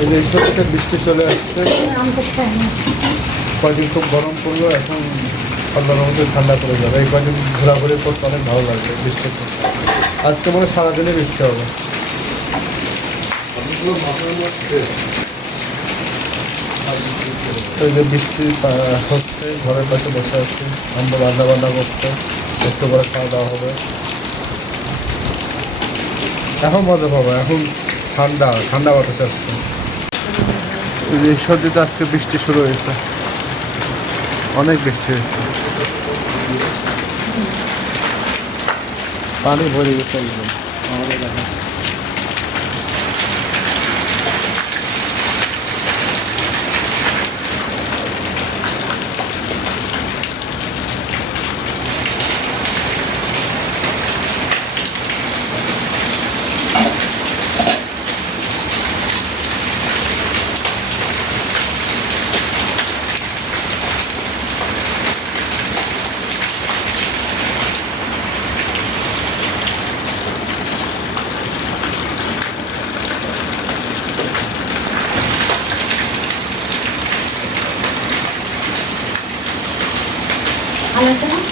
এই যে ঈশ্বরকে বৃষ্টি চলে আসছে। কয়দিন খুব গরম পড়ল, এখন আল্লাহর মধ্যে ঠান্ডা পড়ে যাবে। এই কয়দিন ঘোরাঘুরি করতে অনেক ভালো লাগবে বৃষ্টিতে আজকে মনে হয় সারাদিনে বৃষ্টি হবে। এই যে বৃষ্টি হচ্ছে, ঘরের পাশে বসে আছি। আমরা রান্না বান্না করতে, একটু করে খাওয়া দাওয়া হবে। এখন মজা পাবো, এখন ঠান্ডা ঠান্ডা বাতাস আসছে। সর্দিতে আজকে বৃষ্টি শুরু হয়েছে। অনেক বৃষ্টি হয়েছে। পানি ভরে গেছে আমাদের। আল্লাহ